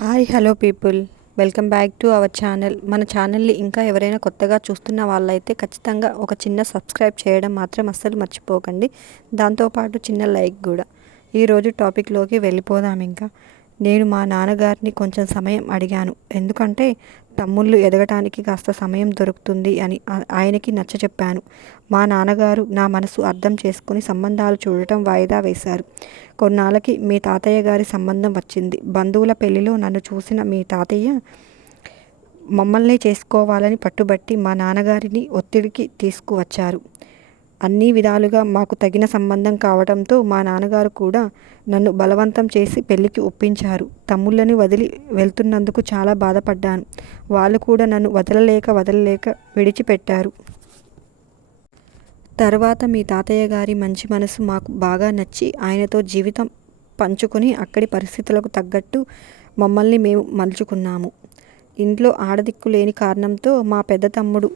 Hi hello people. Welcome back to our channel. మన ఛానల్ని ఇంకా ఎవరైనా కొత్తగా చూస్తున్న వాళ్ళైతే ఖచ్చితంగా ఒక చిన్న సబ్స్క్రైబ్ చేయడం మాత్రం అస్సలు మర్చిపోకండి. దాంతోపాటు చిన్న లైక్ కూడా. ఈరోజు టాపిక్లోకి వెళ్ళిపోదాం ఇంకా. నేను మా నాన్నగారిని కొంచెం సమయం అడిగాను. ఎందుకంటే తమ్ముళ్ళు ఎదగటానికి కాస్త సమయం దొరుకుతుంది అని ఆయనకి నచ్చ చెప్పాను. మా నాన్నగారు నా మనసు అర్థం చేసుకుని సంబంధాలు చూడటం వాయిదా వేశారు. కొన్నాళ్ళకి మీ తాతయ్య గారి సంబంధం వచ్చింది. బంధువుల పెళ్ళిలో నన్ను చూసిన మీ తాతయ్య మమ్మల్ని చేసుకోవాలని పట్టుబట్టి మా నాన్నగారిని ఒత్తిడికి తీసుకువచ్చారు. అన్ని విధాలుగా మాకు తగిన సంబంధం కావడంతో మా నాన్నగారు కూడా నన్ను బలవంతం చేసి పెళ్ళికి ఒప్పించారు. తమ్ముళ్ళని వదిలి వెళ్తున్నందుకు చాలా బాధపడ్డాను. వాళ్ళు కూడా నన్ను వదలలేక వదలలేక విడిచిపెట్టారు. తర్వాత మీ తాతయ్య గారి మంచి మనసు మాకు బాగా నచ్చి ఆయనతో జీవితం పంచుకొని అక్కడి పరిస్థితులకు తగ్గట్టు మమ్మల్ని మేము మలుచుకున్నాము. ఇంట్లో ఆడదిక్కు లేని కారణంతో మా పెద్ద తమ్ముడు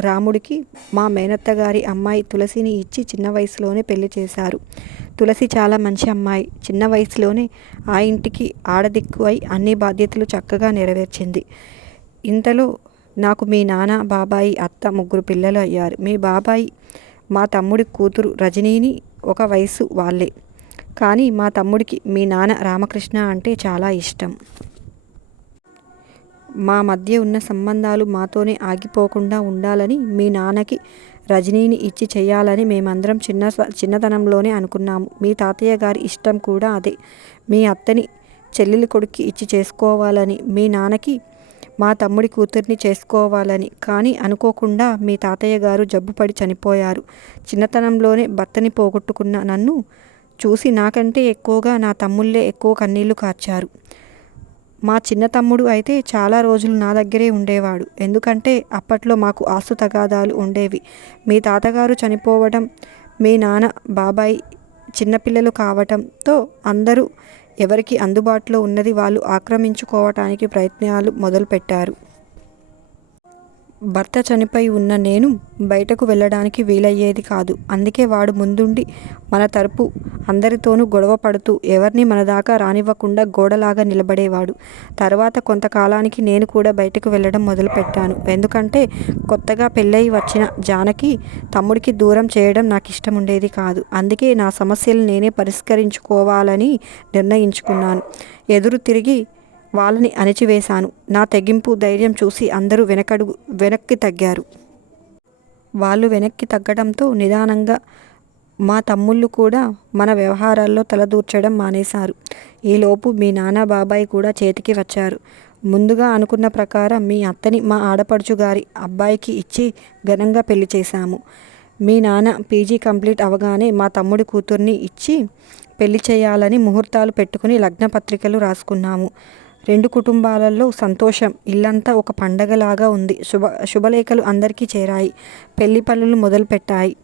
రాముడికి మా మేనత్త గారి అమ్మాయి తులసిని ఇచ్చి చిన్న వయసులోనే పెళ్ళి చేశారు. తులసి చాలా మంచి అమ్మాయి. చిన్న వయసులోనే ఆ ఇంటికి ఆడదిక్కు అయి అన్ని బాధ్యతలు చక్కగా నెరవేర్చింది. ఇంతలో నాకు మీ నాన్న బాబాయి అత్త ముగ్గురు పిల్లలు అయ్యారు. మీ బాబాయి మా తమ్ముడి కూతురు రజనీని ఒక వయసు వాళ్ళే. కానీ మా తమ్ముడికి మీ నాన్న రామకృష్ణ అంటే చాలా ఇష్టం. మా మధ్య ఉన్న సంబంధాలు మాతోనే ఆగిపోకుండా ఉండాలని మీ నాన్నకి రజనీని ఇచ్చి చేయాలని మేమందరం చిన్న చిన్నతనంలోనే అనుకున్నాము. మీ తాతయ్య గారి ఇష్టం కూడా అదే. మీ అత్తని చెల్లెలి కొడుక్కి ఇచ్చి చేసుకోవాలని మీ నాన్నకి మా తమ్ముడి కూతుర్ని చేసుకోవాలని. కానీ అనుకోకుండా మీ తాతయ్య గారు జబ్బుపడి చనిపోయారు. చిన్నతనంలోనే భర్తని పోగొట్టుకున్న నన్ను చూసి నాకంటే ఎక్కువగా నా తమ్ముళ్ళే ఎక్కువ కన్నీళ్ళు కార్చారు. మా చిన్న తమ్ముడు అయితే చాలా రోజులు నా దగ్గరే ఉండేవాడు. ఎందుకంటే అప్పట్లో మాకు ఆస్తు తగాదాలు ఉండేవి. మీ తాతగారు చనిపోవడం మీ నాన్న బాబాయ్ చిన్నపిల్లలు కావటంతో అందరూ ఎవరికి అందుబాటులో ఉన్నది వాళ్ళు ఆక్రమించుకోవటానికి ప్రయత్నాలు మొదలుపెట్టారు. భర్త చనిపోయి ఉన్న నేను బయటకు వెళ్ళడానికి వీలయ్యేది కాదు. అందుకే వాడు ముందుండి మన తరపు అందరితోనూ గొడవ పడుతూ ఎవరిని మన దాకా రానివ్వకుండా గోడలాగా నిలబడేవాడు. తర్వాత కొంతకాలానికి నేను కూడా బయటకు వెళ్ళడం మొదలుపెట్టాను. ఎందుకంటే కొత్తగా పెళ్ళయి వచ్చిన జానకి తమ్ముడికి దూరం చేయడం నాకు ఇష్టం ఉండేది కాదు. అందుకే నా సమస్యలు నేనే పరిష్కరించుకోవాలని నిర్ణయించుకున్నాను. ఎదురు తిరిగి వాళ్ళని అణిచివేశాను. నా తెగింపు ధైర్యం చూసి అందరూ వెనకడుగు వెనక్కి తగ్గారు. వాళ్ళు వెనక్కి తగ్గడంతో నిదానంగా మా తమ్ముళ్ళు కూడా మన వ్యవహారాల్లో తలదూర్చడం మానేశారు. ఈలోపు మీ నాన్న బాబాయ్ కూడా చేతికి వచ్చారు. ముందుగా అనుకున్న ప్రకారం మీ అత్తని మా ఆడపడుచు గారి అబ్బాయికి ఇచ్చి ఘనంగా పెళ్ళి చేశాము. మీ నాన్న పీజీ కంప్లీట్ అవగానే మా తమ్ముడి కూతుర్ని ఇచ్చి పెళ్ళి చేయాలని ముహూర్తాలు పెట్టుకుని లగ్న పత్రికలు రాసుకున్నాము. రెండు కుటుంబాలలో సంతోషం ఇల్లంతా ఒక పండగలాగా ఉంది. శుభ శుభలేఖలు అందరికీ చేరాయి. పెళ్ళి పనులు మొదలుపెట్టాయి.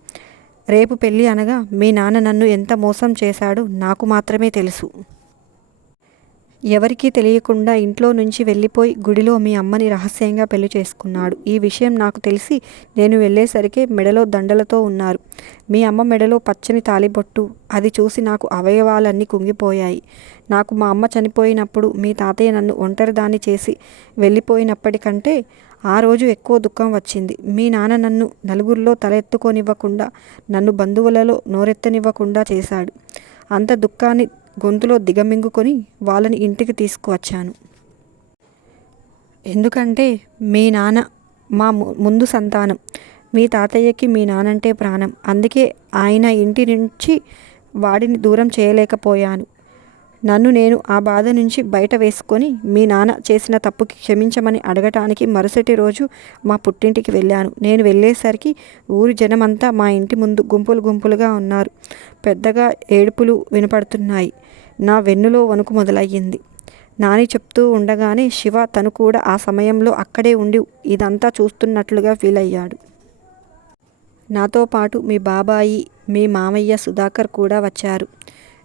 రేపు పెళ్ళి అనగా మీ నాన్న నన్ను ఎంత మోసం చేశాడో నాకు మాత్రమే తెలుసు. ఎవరికీ తెలియకుండా ఇంట్లో నుంచి వెళ్ళిపోయి గుడిలో మీ అమ్మని రహస్యంగా పెళ్ళి చేసుకున్నాడు. ఈ విషయం నాకు తెలిసి నేను వెళ్ళేసరికి మెడలో దండలతో ఉన్నారు. మీ అమ్మ మెడలో పచ్చని తాలిబొట్టు. అది చూసి నాకు అవయవాలన్నీ కుంగిపోయాయి. నాకు మా అమ్మ చనిపోయినప్పుడు మీ తాతయ్య నన్ను ఒంటరిదాన్ని చేసి వెళ్ళిపోయినప్పటికంటే ఆ రోజు ఎక్కువ దుఃఖం వచ్చింది. మీ నాన్న నన్ను నలుగురిలో తలెత్తుకోనివ్వకుండా నన్ను బంధువులలో నోరెత్తనివ్వకుండా చేశాడు. అంత దుఃఖాన్ని గొంతులో దిగమింగుకొని వాళ్ళని ఇంటికి తీసుకువచ్చాను. ఎందుకంటే మీ నాన్న మా ము- ముందు సంతానం. మీ తాతయ్యకి మీ నానంటే ప్రాణం. అందుకే ఆయన ఇంటి నుంచి వాడిని దూరం చేయలేకపోయాను. నన్ను నేను ఆ బాధ నుంచి బయట వేసుకొని మీ నాన్న చేసిన తప్పుకి క్షమించమని అడగటానికి మరుసటి రోజు మా పుట్టింటికి వెళ్ళాను. నేను వెళ్ళేసరికి ఊరి జనమంతా మా ఇంటి ముందు గుంపులు గుంపులుగా ఉన్నారు. పెద్దగా ఏడుపులు వినపడుతున్నాయి. నా వెన్నులో వణుకు మొదలయ్యింది. నాని చెప్తూ ఉండగానే శివ తను కూడా ఆ సమయంలో అక్కడే ఉండి ఇదంతా చూస్తున్నట్లుగా ఫీల్ అయ్యాడు. నాతో పాటు మీ బాబాయి మీ మామయ్య సుధాకర్ కూడా వచ్చారు.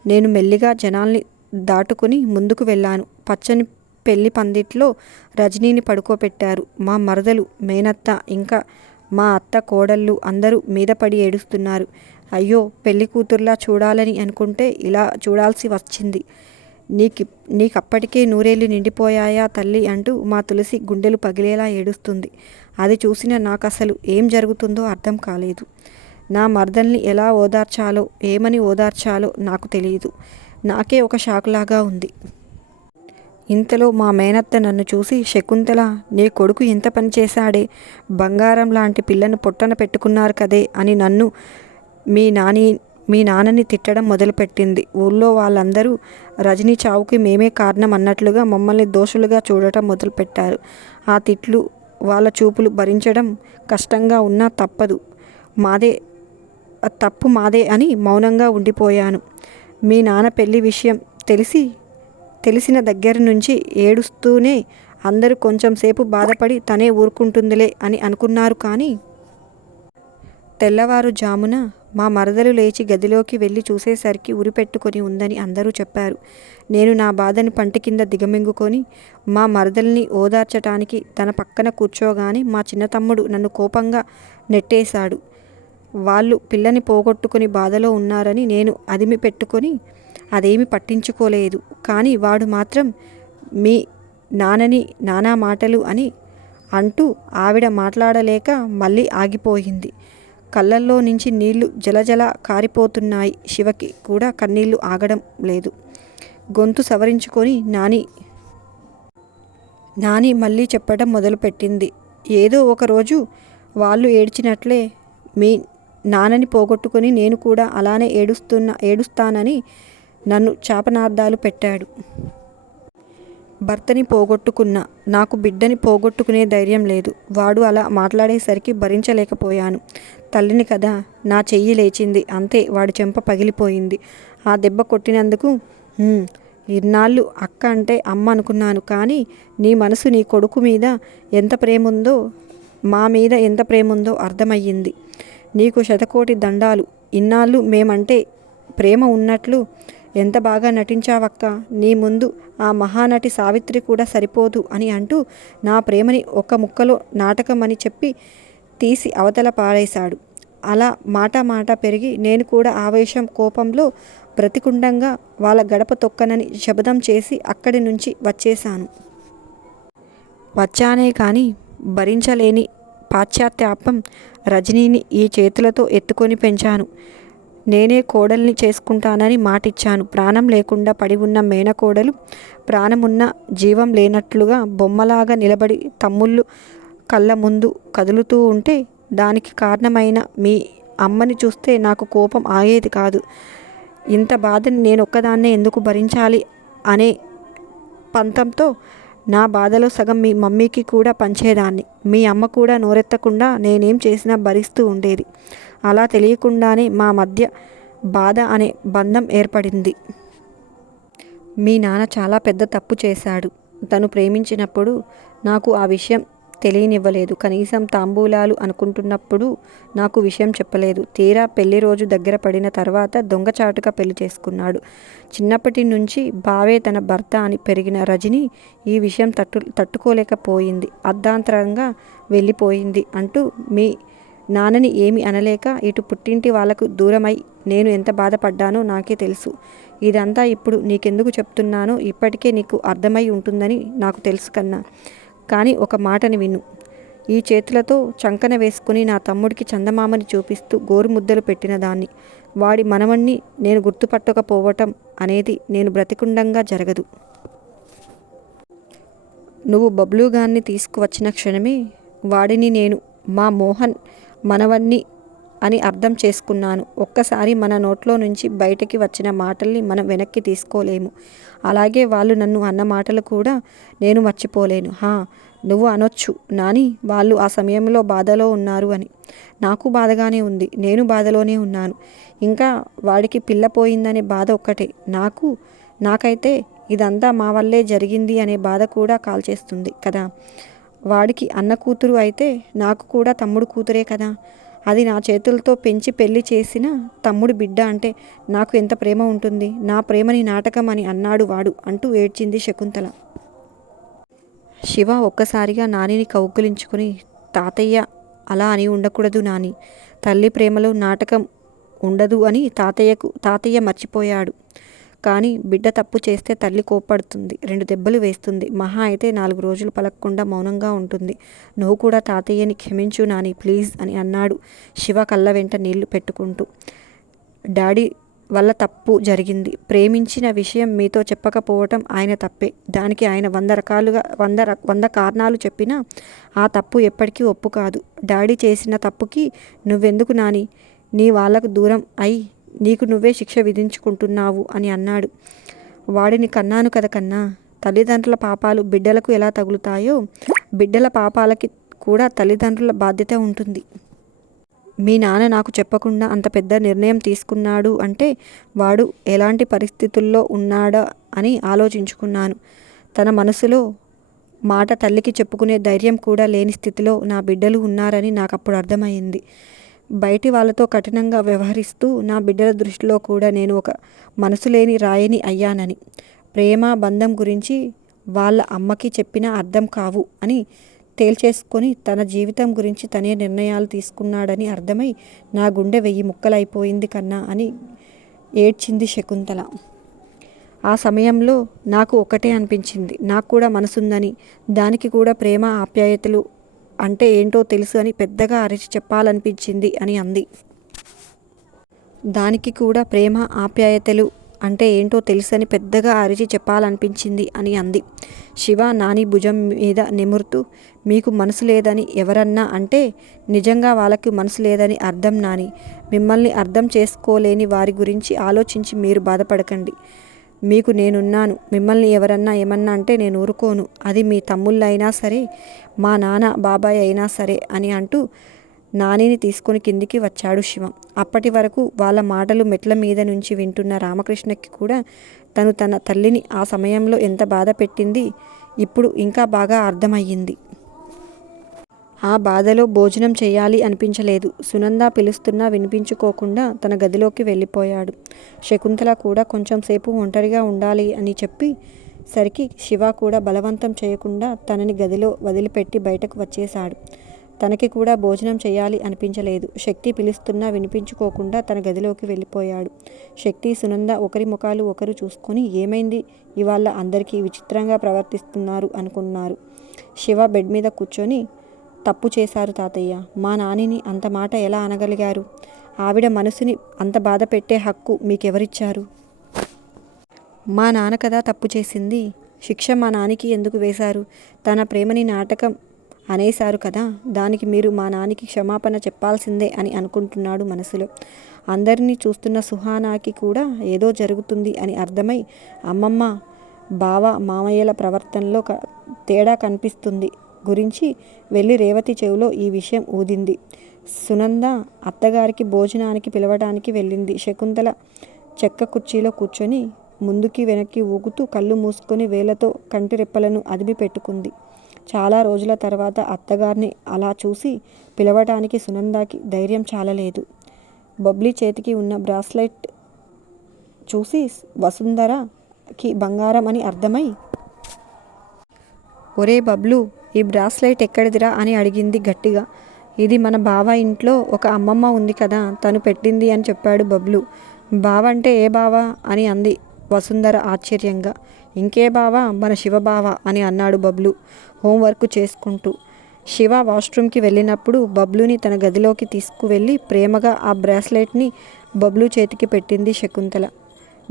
నేను మెల్లిగా జనాల్ని దాటుకుని ముందుకు వెళ్ళాను. పచ్చని పెళ్ళి పందిట్లో రజనీని పడుకోబెట్టారు మా మరదలు మేనత్త ఇంకా మా అత్త కోడళ్ళు అందరూ మీద పడి ఏడుస్తున్నారు. అయ్యో పెళ్ళి కూతుర్లా చూడాలని అనుకుంటే ఇలా చూడాల్సి వచ్చింది. నీకి నీకప్పటికే నూరేళ్ళు నిండిపోయాయా తల్లి అంటూ మా తులసి గుండెలు పగిలేలా ఏడుస్తుంది. అది చూసిన నాకు అసలు ఏం జరుగుతుందో అర్థం కాలేదు. నా మర్దల్ని ఎలా ఓదార్చాలో ఏమని ఓదార్చాలో నాకు తెలియదు. నాకే ఒక షాక్లాగా ఉంది. ఇంతలో మా మేనత్త నన్ను చూసి శకుంతల నీ కొడుకు ఎంత పని చేశాడే. బంగారం లాంటి పిల్లను పొట్టన పెట్టుకున్నారు కదే అని నన్ను మీ నాని మీ నాన్నని తిట్టడం మొదలుపెట్టింది. ఊళ్ళో వాళ్ళందరూ రజనీ చావుకి మేమే కారణం అన్నట్లుగా మమ్మల్ని దోషులుగా చూడటం మొదలుపెట్టారు. ఆ తిట్లు వాళ్ళ చూపులు భరించడం కష్టంగా ఉన్నా తప్పదు. మాదే తప్పు మాదే అని మౌనంగా ఉండిపోయాను. మీ నాన్న పెళ్ళి విషయం తెలిసి తెలిసిన దగ్గర నుంచి ఏడుస్తూనే అందరూ కొంచెం సేపు బాధపడి తనే ఊరుకుంటుందిలే అని అనుకున్నారు కానీ తెల్లవారుజామున మా మరదలు లేచి గదిలోకి వెళ్ళి చూసేసరికి ఉరిపెట్టుకొని ఉందని అందరూ చెప్పారు. నేను నా బాధని పంటి కింద దిగమింగుకొని మా మరదల్ని ఓదార్చటానికి తన పక్కన కూర్చోగానే మా చిన్నతమ్ముడు నన్ను కోపంగా నెట్టేశాడు. వాళ్ళు పిల్లని పోగొట్టుకుని బాధలో ఉన్నారని నేను అదిమి పెట్టుకొని అదేమి పట్టించుకోలేదు. కానీ వాడు మాత్రం మీ నాన్నని నానా మాటలు అని అంటూ ఆవిడ మాట్లాడలేక మళ్ళీ ఆగిపోయింది. కళ్ళల్లో నుంచి నీళ్ళు జలజల కారిపోతున్నాయి. శివకి కూడా కన్నీళ్ళు ఆగడం లేదు. గొంతు సవరించుకొని నాని నాని మళ్ళీ చెప్పడం మొదలుపెట్టింది. ఏదో ఒకరోజు వాళ్ళు ఏడ్చినట్లే మీ నాన్నని పోగొట్టుకొని నేను కూడా అలానే ఏడుస్తున్న ఏడుస్తానని నన్ను చాపనార్థాలు పెట్టాడు. భర్తని పోగొట్టుకున్న నాకు బిడ్డని పోగొట్టుకునే ధైర్యం లేదు. వాడు అలా మాట్లాడేసరికి భరించలేకపోయాను. తల్లిని కదా నా చెయ్యి లేచింది అంతే వాడి చెంప పగిలిపోయింది. ఆ దెబ్బ కొట్టినందుకు ఇన్నాళ్ళు అక్క అంటే అమ్మ అనుకున్నాను కానీ నీ మనసు నీ కొడుకు మీద ఎంత ప్రేమ ఉందో మా మీద ఎంత ప్రేమ ఉందో అర్థమయ్యింది. నీకు శతకోటి దండాలు ఇన్నాళ్ళు మేమంటే ప్రేమ ఉన్నట్లు ఎంత బాగా నటించావక్క? నీ ముందు ఆ మహానటి సావిత్రి కూడా సరిపోదు అని అంటూ నా ప్రేమని ఒక ముక్కలో నాటకం అని చెప్పి తీసి అవతల పారేశాడు. అలా మాట మాట పెరిగి నేను కూడా ఆవేశం కోపంలో బ్రతికుండంగా వాళ్ళ గడప తొక్కనని శబదం చేసి అక్కడి నుంచి వచ్చేశాను. వచ్చానే కానీ భరించలేని పాశ్చాత్యాపం రజనీని ఈ చేతులతో ఎత్తుకొని పెంచాను. నేనే కోడల్ని చేసుకుంటానని మాటిచ్చాను. ప్రాణం లేకుండా పడి ఉన్న మేనకోడలు ప్రాణమున్న జీవం లేనట్లుగా బొమ్మలాగా నిలబడి తమ్ముళ్ళు కళ్ళ ముందు కదులుతూ ఉంటే దానికి కారణమైన మీ అమ్మని చూస్తే నాకు కోపం ఆగేది కాదు. ఇంత బాధని నేను ఒక్కదాన్నే ఎందుకు భరించాలి అనే పంతంతో నా బాధలో సగం మీ మమ్మీకి కూడా పంచేదాన్ని. మీ అమ్మ కూడా నోరెత్తకుండా నేనేం చేసినా భరిస్తూ ఉండేది. అలా తెలియకుండానే మా మధ్య బాధ అనే బంధం ఏర్పడింది. మీ నాన్న చాలా పెద్ద తప్పు చేశాడు. తను ప్రేమించినప్పుడు నాకు ఆ విషయం తెలియనివ్వలేదు. కనీసం తాంబూలాలు అనుకుంటున్నప్పుడు నాకు విషయం చెప్పలేదు. తీరా పెళ్ళి రోజు దగ్గర పడిన తర్వాత దొంగచాటుగా పెళ్ళి చేసుకున్నాడు. చిన్నప్పటి నుంచి బావే తన భర్త అని పెరిగిన రజని ఈ విషయం తట్టు తట్టుకోలేకపోయింది. అర్ధాంతరంగా వెళ్ళిపోయింది అంటూ మీ నాన్నని ఏమి అనలేక ఇటు పుట్టింటి వాళ్ళకు దూరమై నేను ఎంత బాధపడ్డానో నాకే తెలుసు. ఇదంతా ఇప్పుడు నీకెందుకు చెప్తున్నానో ఇప్పటికే నీకు అర్థమై ఉంటుందని నాకు తెలుసు కన్నా. కానీ ఒక మాటని విను. ఈ చేతులతో చంకన వేసుకుని నా తమ్ముడికి చందమామని చూపిస్తూ గోరుముద్దలు పెట్టిన దాన్ని. వాడి మనవణ్ణి నేను గుర్తుపట్టకపోవటం అనేది నేను బ్రతికుండంగా జరగదు. నువ్వు బబ్లూగాన్ని తీసుకువచ్చిన క్షణమే వాడిని నేను మా మోహన్ మనవన్ని అని అర్థం చేసుకున్నాను. ఒక్కసారి మన నోట్లో నుంచి బయటకి వచ్చిన మాటల్ని మనం వెనక్కి తీసుకోలేము. అలాగే వాళ్ళు నన్ను అన్న మాటలు కూడా నేను మర్చిపోలేను. హా నువ్వు అనొచ్చు. నాని వాళ్ళు ఆ సమయంలో బాధలో ఉన్నారు అని. నాకు బాధగానే ఉంది. నేను బాధలోనే ఉన్నాను. ఇంకా వాడికి పిల్ల పోయిందనే బాధ ఒక్కటే. నాకు నాకైతే ఇదంతా మా వల్లే జరిగింది అనే బాధ కూడా కాల్చేస్తుంది కదా. వాడికి అన్న కూతురు అయితే నాకు కూడా తమ్ముడు కూతురే కదా. అది నా చేతులతో పెంచి పెళ్ళి చేసిన తమ్ముడు బిడ్డ అంటే నాకు ఎంత ప్రేమ ఉంటుంది. నా ప్రేమని నాటకం అని అన్నాడు వాడు అంటూ ఏడ్చింది శకుంతల. శివ ఒక్కసారిగా నానిని కౌగులించుకుని తాతయ్య అలా అని ఉండకూడదు నాని. తల్లి ప్రేమలో నాటకం ఉండదు అని తాతయ్యకు తాతయ్య మర్చిపోయాడు. కానీ బిడ్డ తప్పు చేస్తే తల్లి కోప్పడుతుంది. రెండు దెబ్బలు వేస్తుంది. మహా అయితే నాలుగు రోజులు పలకకుండా మౌనంగా ఉంటుంది. నువ్వు కూడా తాతయ్యని క్షమించు నాని ప్లీజ్ అని అన్నాడు శివ కళ్ళ వెంట నీళ్ళు పెట్టుకుంటూ. డాడీ వల్ల తప్పు జరిగింది. ప్రేమించిన విషయం మీతో చెప్పకపోవటం ఆయన తప్పే. దానికి ఆయన వంద రకాలుగా వంద వంద కారణాలు చెప్పినా ఆ తప్పు ఎప్పటికీ ఒప్పు కాదు డాడీ చేసిన తప్పుకి నువ్వెందుకు నాని? నీ వాళ్ళకు దూరం అయి నీకు నువ్వే శిక్ష విధించుకుంటున్నావు అని అన్నాడు. వాడిని కన్నాను కదా కన్నా తల్లిదండ్రుల పాపాలు బిడ్డలకు ఎలా తగులుతాయో బిడ్డల పాపాలకి కూడా తల్లిదండ్రుల బాధ్యత ఉంటుంది. మీ నాన్న నాకు చెప్పకుండా అంత పెద్ద నిర్ణయం తీసుకున్నాడు అంటే వాడు ఎలాంటి పరిస్థితుల్లో ఉన్నాడా అని ఆలోచించుకున్నాను. తన మనసులో మాట తల్లికి చెప్పుకునే ధైర్యం కూడా లేని స్థితిలో నా బిడ్డలు ఉన్నారని నాకు అప్పుడు అర్థమైంది. బయటి వాళ్ళతో కఠినంగా వ్యవహరిస్తూ నా బిడ్డల దృష్టిలో కూడా నేను ఒక మనసు లేని రాయిని అయ్యానని. ప్రేమ బంధం గురించి వాళ్ళ అమ్మకి చెప్పినా అర్థం కావు అని తేల్చేసుకొని తన జీవితం గురించి తనే నిర్ణయాలు తీసుకున్నాడని అర్థమై నా గుండె వెయ్యి ముక్కలైపోయింది కన్నా అని ఏడ్చింది శకుంతల. ఆ సమయంలో నాకు ఒకటే అనిపించింది. నాకు కూడా మనసుందని దానికి కూడా ప్రేమ ఆప్యాయతలు అంటే ఏంటో తెలుసు అని పెద్దగా అరిచి చెప్పాలనిపించింది అని అంది. దానికి కూడా ప్రేమ ఆప్యాయతలు అంటే ఏంటో తెలుసని పెద్దగా అరిచి చెప్పాలనిపించింది అని అంది. శివ నాని భుజం మీద నిమురుతూ మీకు మనసు లేదని ఎవరన్నా అంటే నిజంగా వాళ్ళకి మనసు లేదని అర్థం నాని. మిమ్మల్ని అర్థం చేసుకోలేని వారి గురించి ఆలోచించి మీరు బాధపడకండి. మీకు నేనున్నాను. మిమ్మల్ని ఎవరన్నా ఏమన్నా అంటే నేను ఊరుకోను. అది మీ తమ్ముళ్ళైనా సరే మా నాన్న బాబాయ్ అయినా సరే అని అంటూ నానిని తీసుకుని కిందికి వచ్చాడు శివ. అప్పటి వరకు వాళ్ళ మాటలు మెట్ల మీద నుంచి వింటున్న రామకృష్ణకి కూడా తను తన తల్లిని ఆ సమయంలో ఎంత బాధ పెట్టింది ఇప్పుడు ఇంకా బాగా అర్థమయ్యింది. ఆ బాధలో భోజనం చేయాలి అనిపించలేదు. సునంద పిలుస్తున్నా వినిపించుకోకుండా తన గదిలోకి వెళ్ళిపోయాడు. శకుంతల కూడా కొంచెం సేపు ఒంటరిగా ఉండాలి అని చెప్పి సరికి శివ కూడా బలవంతం చేయకుండా తనని గదిలో వదిలిపెట్టి బయటకు వచ్చేశాడు. తనకి కూడా భోజనం చేయాలి అనిపించలేదు. శక్తి పిలుస్తున్నా వినిపించుకోకుండా తన గదిలోకి వెళ్ళిపోయాడు. శక్తి సునంద ఒకరి ముఖాలు ఒకరు చూసుకొని ఏమైంది? ఇవాళ అందరికీ విచిత్రంగా ప్రవర్తిస్తున్నారు అనుకున్నారు. శివ బెడ్ మీద కూర్చొని తప్పు చేశారు తాతయ్య. మా నానిని అంత మాట ఎలా అనగలిగారు? ఆవిడ మనసుని అంత బాధ పెట్టే హక్కు మీకెవరిచ్చారు? మా నాన్న కదా తప్పు చేసింది. శిక్ష మా నానికి ఎందుకు వేశారు? తన ప్రేమని నాటకం అనేశారు కదా. దానికి మీరు మా నానికి క్షమాపణ చెప్పాల్సిందే అని అనుకుంటున్నాడు మనసులో. అందరినీ చూస్తున్న సుహానాకి కూడా ఏదో జరుగుతుంది అని అర్థమై అమ్మమ్మ బావ మామయ్యల ప్రవర్తనలో క- తేడా కనిపిస్తుంది. గురించి వెళ్ళి రేవతి చెవిలో ఈ విషయం ఊదింది. సునంద అత్తగారికి భోజనానికి పిలవడానికి వెళ్ళింది. శకుంతల చెక్క కుర్చీలో కూర్చొని ముందుకి వెనక్కి ఊగుతూ కళ్ళు మూసుకొని వేలతో కంటి రెప్పలను అదిమి పెట్టుకుంది. చాలా రోజుల తర్వాత అత్తగారిని అలా చూసి పిలవటానికి సునందాకి ధైర్యం చాలలేదు. బబ్లీ చేతికి ఉన్న బ్రాస్లెట్ చూసి వసుంధరకి బంగారం అని అర్థమై ఒరే బబ్లు ఈ బ్రాస్లైట్ ఎక్కడిదిరా అని అడిగింది గట్టిగా. ఇది మన బావ ఇంట్లో ఒక అమ్మమ్మ ఉంది కదా తను పెట్టింది అని చెప్పాడు బబ్లు. బావ అంటే ఏ బావ అని అంది వసుంధర ఆశ్చర్యంగా. ఇంకే బావ? మన శివ బావ అని అన్నాడు బబ్లు హోంవర్క్ చేసుకుంటూ. శివ వాష్రూమ్కి వెళ్ళినప్పుడు బబ్లుని తన గదిలోకి తీసుకువెళ్ళి ప్రేమగా ఆ బ్రాస్లెట్ని బబ్లు చేతికి పెట్టింది శకుంతల.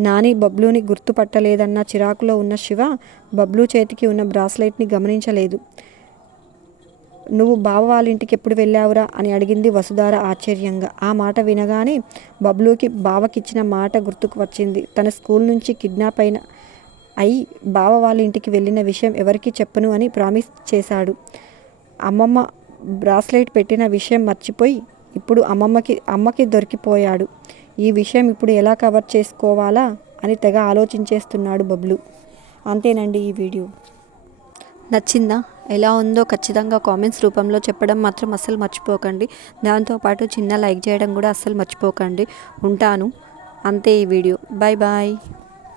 నాని బబ్లూని గుర్తుపట్టలేదన్న చిరాకులో ఉన్న శివ బబ్లూ చేతికి ఉన్న బ్రాస్లెట్ని గమనించలేదు. నువ్వు బావ వాళ్ళ ఇంటికి ఎప్పుడు వెళ్ళావురా అని అడిగింది వసుధార ఆశ్చర్యంగా. ఆ మాట వినగానే బబ్లూకి బావకిచ్చిన మాట గుర్తుకు వచ్చింది. తన స్కూల్ నుంచి కిడ్నాప్ అయిన అయి బావ వాళ్ళ ఇంటికి వెళ్ళిన విషయం ఎవరికీ చెప్పను అని ప్రామిస్ చేశాడు. అమ్మమ్మ బ్రాస్లెట్ పెట్టిన విషయం మర్చిపోయి ఇప్పుడు అమ్మమ్మకి అమ్మకి దొరికిపోయాడు. ఈ విషయం ఇప్పుడు ఎలా కవర్ చేసుకోవాలా అని తెగ ఆలోచించేస్తున్నాడు బబ్లు. అంతేనండి ఈ వీడియో. నచ్చిందా? ఎలా ఉందో ఖచ్చితంగా కామెంట్స్ రూపంలో చెప్పడం మాత్రం అస్సలు మర్చిపోకండి. దాంతోపాటు చిన్న లైక్ చేయడం కూడా అస్సలు మర్చిపోకండి. ఉంటాను. అంతే ఈ వీడియో. Bye bye.